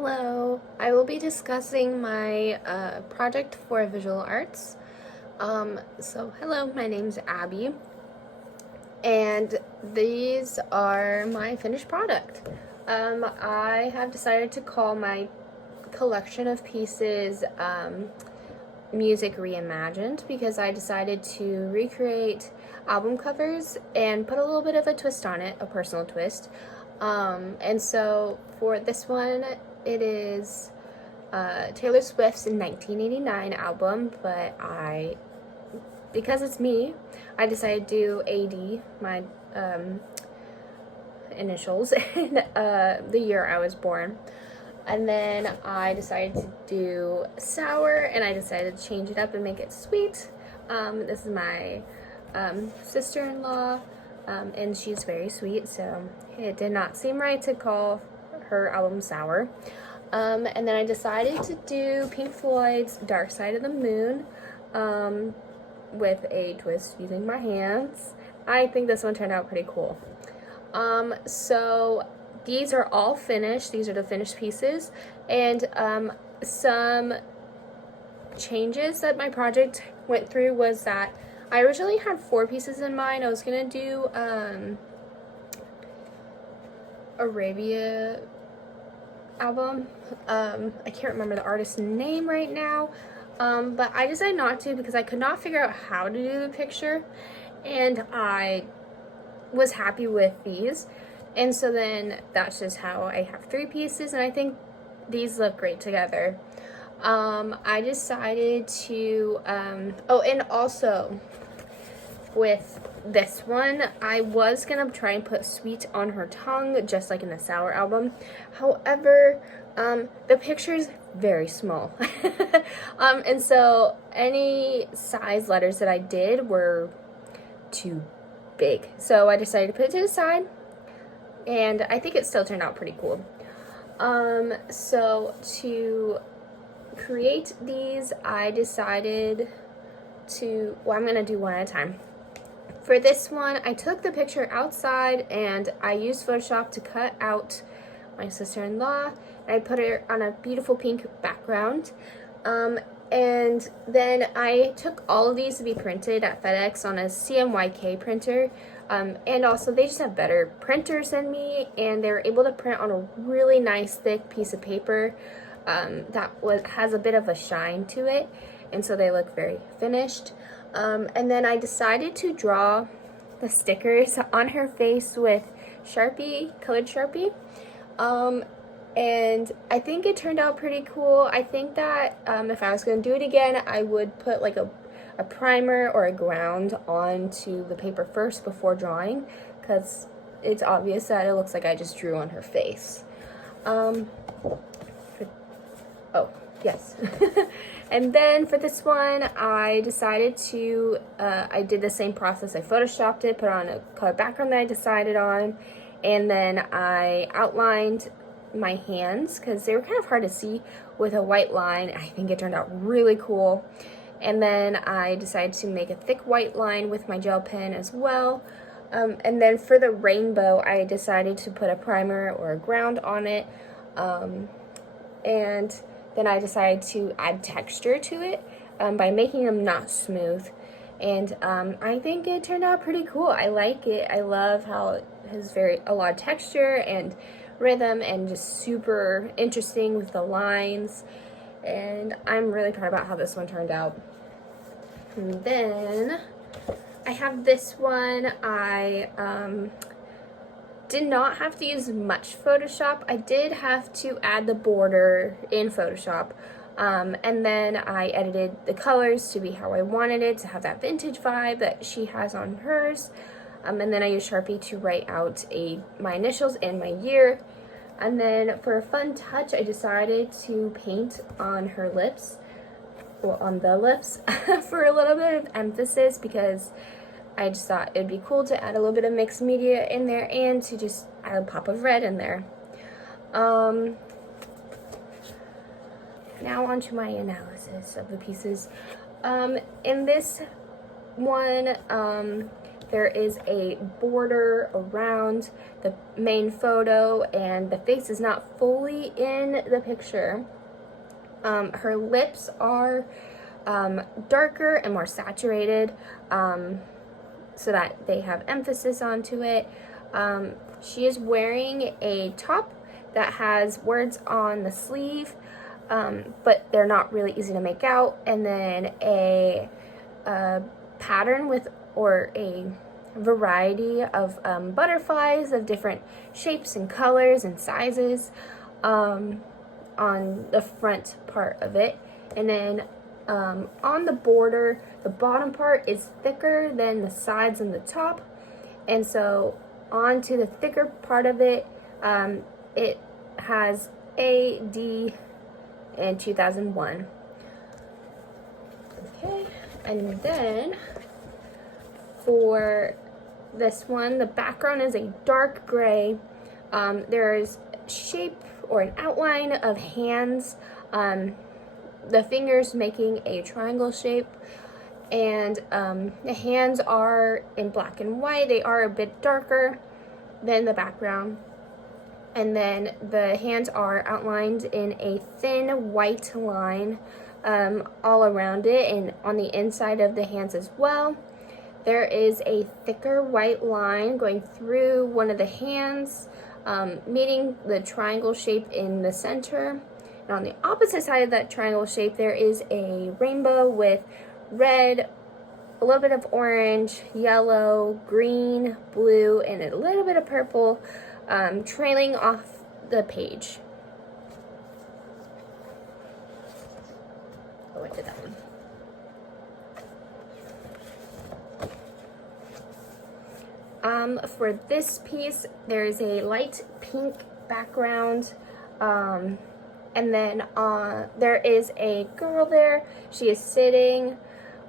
Hello, I will be discussing my project for visual arts. Hello, my name's Abby, and these are my finished product. I have decided to call my collection of pieces Music Reimagined because I decided to recreate album covers and put a little bit of a twist on it, a personal twist. And so for this one, it is Taylor Swift's 1989 album, but because it's me, I decided to do AD, my initials, and the year I was born. And then I decided to do sour, and I decided to change it up and make it sweet. This is my sister-in-law, and she's very sweet, so it did not seem right to call her album sour. And then I decided to do Pink Floyd's Dark Side of the Moon with a twist using my hands. I think this one turned out pretty cool. So these are all finished. These are the finished pieces. And some changes that my project went through was that I originally had 4 pieces in mind. I was going to do Arabia album. I can't remember the artist's name right now. But I decided not to because I could not figure out how to do the picture. And I was happy with these. And so then that's just how I have 3 pieces, and I think these look great together. I decided to, oh, and also with this one, I was gonna try and put sweet on her tongue, just like in the sour album. However, the picture is very small. And so any size letters that I did were too big. So I decided to put it to the side, and I think it still turned out pretty cool. So to create these, I decided to, well, I'm gonna do one at a time. For this one, I took the picture outside and I used Photoshop to cut out my sister-in-law, and I put her on a beautiful pink background. And then I took all of these to be printed at FedEx on a CMYK printer. And also they just have better printers than me, and they were able to print on a really nice thick piece of paper has a bit of a shine to it, and so they look very finished. And then I decided to draw the stickers on her face with Sharpie, colored Sharpie. And I think it turned out pretty cool. I think that if I was going to do it again, I would put like a primer or a ground onto the paper first before drawing, because it's obvious that it looks like I just drew on her face. Oh, yes. And then for this one, I decided to, I did the same process. I photoshopped it, put on a color background that I decided on, and then I outlined my hands because they were kind of hard to see with a white line. I think it turned out really cool. And then I decided to make a thick white line with my gel pen as well. And then for the rainbow, I decided to put a primer or a ground on it. And then I decided to add texture to it by making them not smooth. And I think it turned out pretty cool. I like it. I love how it has a lot of texture and rhythm and just super interesting with the lines. And I'm really proud about how this one turned out. And then I have this one. I did not have to use much Photoshop. I did have to add the border in Photoshop. And then I edited the colors to be how I wanted it, to have that vintage vibe that she has on hers. And then I used Sharpie to write out my initials and my year. And then for a fun touch, I decided to paint on her lips, well, on the lips, for a little bit of emphasis, because I just thought it'd be cool to add a little bit of mixed media in there and to just add a pop of red in there. Now on to my analysis of the pieces. In this one, there is a border around the main photo, and the face is not fully in the picture. Her lips are darker and more saturated, so that they have emphasis onto it. She is wearing a top that has words on the sleeve, but they're not really easy to make out, and then a pattern with, or a variety of butterflies of different shapes and colors and sizes on the front part of it. And then on the border, the bottom part is thicker than the sides and the top, and so onto the thicker part of it, it has AD in 2001. Okay, and then for this one, the background is a dark gray. There's shape or an outline of hands, the fingers making a triangle shape, and the hands are in black and white. They are a bit darker than the background, and then the hands are outlined in a thin white line all around it, and on the inside of the hands as well. There is a thicker white line going through one of the hands, meeting the triangle shape in the center. And on the opposite side of that triangle shape, there is a rainbow with red, a little bit of orange, yellow, green, blue, and a little bit of purple trailing off the page. Oh, I did that one. For this piece, there is a light pink background, and then there is a girl there. She is sitting,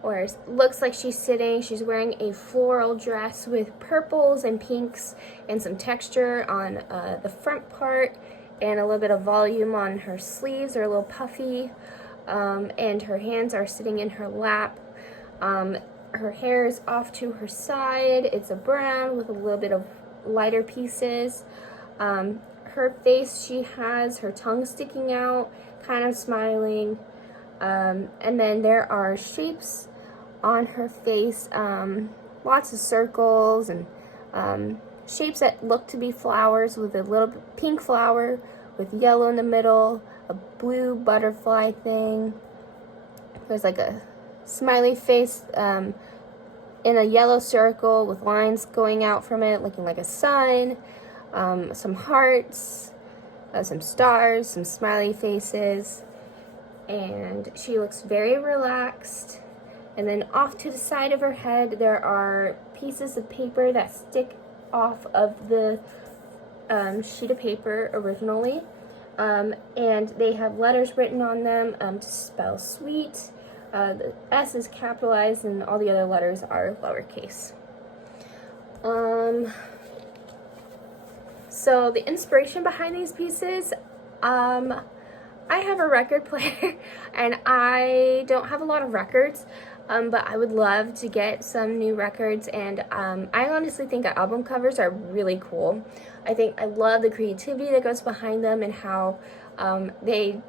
or looks like she's sitting. She's wearing a floral dress with purples and pinks and some texture on the front part, and a little bit of volume on her sleeves. Are a little puffy, and her hands are sitting in her lap. Her hair is off to her side. It's a brown with a little bit of lighter pieces. Her face, she has her tongue sticking out, kind of smiling. And then there are shapes on her face, lots of circles and shapes that look to be flowers, with a little pink flower with yellow in the middle, a blue butterfly thing. There's like a smiley face in a yellow circle with lines going out from it, looking like a sun, some hearts, some stars, some smiley faces, and she looks very relaxed. And then off to the side of her head, there are pieces of paper that stick off of the sheet of paper originally, and they have letters written on them to spell sweet. The S is capitalized, and all the other letters are lowercase. So the inspiration behind these pieces, I have a record player, and I don't have a lot of records, but I would love to get some new records, and I honestly think that album covers are really cool. I love the creativity that goes behind them, and how they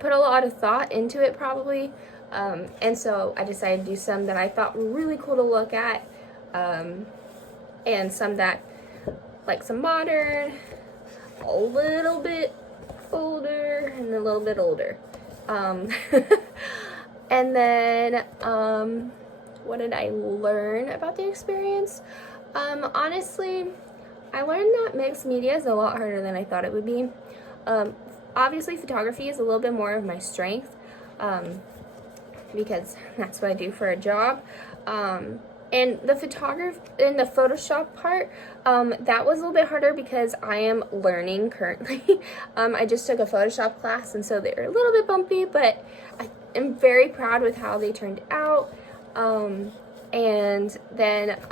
put a lot of thought into it, probably. And so I decided to do some that I thought were really cool to look at, and some that, like some modern, a little bit older, and a little bit older. And then, what did I learn about the experience? Honestly, I learned that mixed media is a lot harder than I thought it would be. Obviously, photography is a little bit more of my strength, because that's what I do for a job. And the Photoshop part, that was a little bit harder because I am learning currently. I just took a Photoshop class, and so they're a little bit bumpy, but I am very proud with how they turned out. And then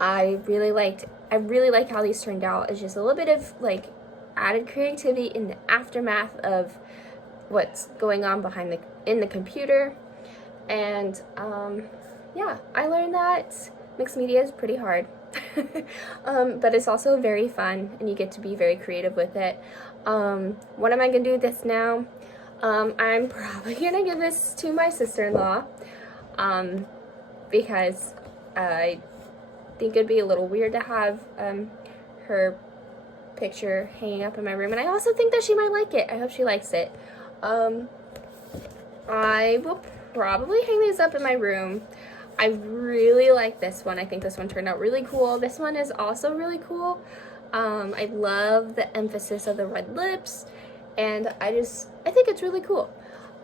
I really like how these turned out. It's just a little bit of like added creativity in the aftermath of what's going on in the computer. And yeah, I learned that mixed media is pretty hard. But it's also very fun, and you get to be very creative with it. What am I gonna do with this now? I'm probably gonna give this to my sister-in-law, because I think it'd be a little weird to have her picture hanging up in my room, and I also think that she might like it. I hope she likes it. I will probably hang these up in my room. I really like this one. I think this one turned out really cool. This one is also really cool. I love the emphasis of the red lips, and I think it's really cool.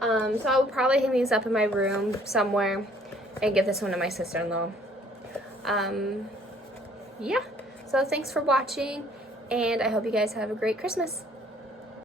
So I will probably hang these up in my room somewhere and give this one to my sister-in-law. Yeah, so thanks for watching, and I hope you guys have a great Christmas.